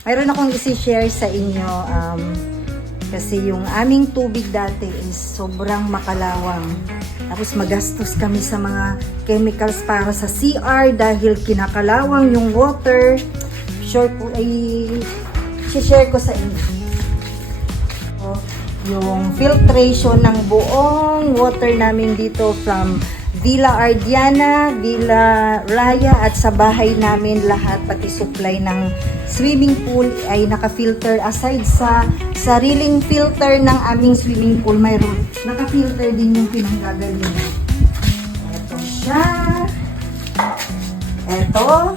Mayroon akong isi-share sa inyo kasi yung aming tubig dati is sobrang makalawang. Tapos magastos kami sa mga chemicals para sa CR dahil kinakalawang yung water. Sure ko ay share ko sa inyo. So, yung filtration ng buong water namin dito from Villa Ardiana, Villa Raya at sa bahay namin lahat, pati supply ng swimming pool ay naka-filter. Aside sa sariling filter ng aming swimming pool, mayroon naka-filter din yung pinanggagalingan. Ito siya. Ito.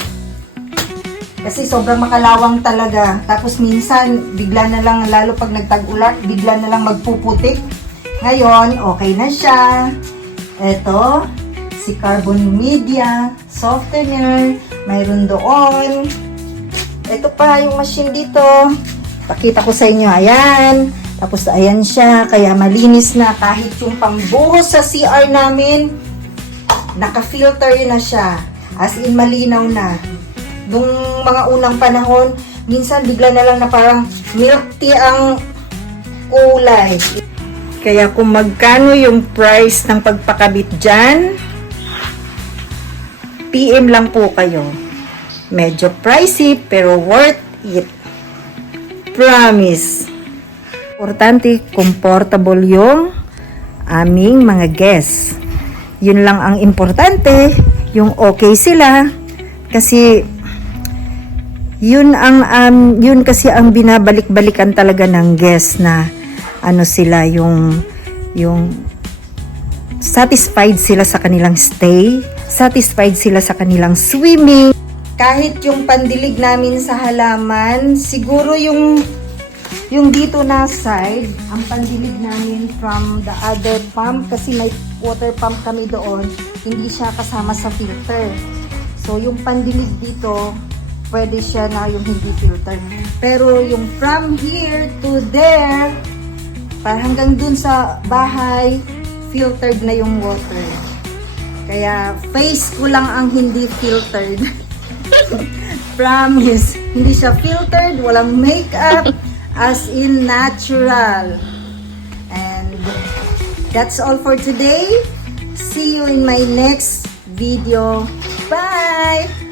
Kasi sobrang makalawang talaga. Tapos minsan, bigla na lang, lalo pag nagtag-ulat, bigla na lang magpuputik. Ngayon, okay na siya. Ito, si carbon media, softener, mayroon doon. Ito pa yung machine dito. Pakita ko sa inyo, ayan. Tapos ayan siya, kaya malinis na kahit yung pambuhos sa CR namin, naka-filter na siya. As in, malinaw na. Nung mga unang panahon, minsan bigla na lang na parang milk tea ang kulay. Kaya kung magkano yung price ng pagpakabit dyan, PM lang po kayo. Medyo pricey pero worth it. Promise. Importante, comfortable yung aming mga guests. Yun lang ang importante, yung okay sila. Kasi yun kasi ang binabalik-balikan talaga ng guests na ano sila, yung satisfied sila sa kanilang stay, satisfied sila sa kanilang swimming. Kahit yung pandilig namin sa halaman, siguro yung dito na side, ang pandilig namin from the other pump, kasi may water pump kami doon, hindi siya kasama sa filter. So yung pandilig dito, pwede siya na yung hindi filter. Pero yung from here to there, hanggang dun sa bahay, filtered na yung water. Kaya face ko lang ang hindi filtered. Promise. Hindi siya filtered, walang makeup, as in natural. And that's all for today. See you in my next video. Bye!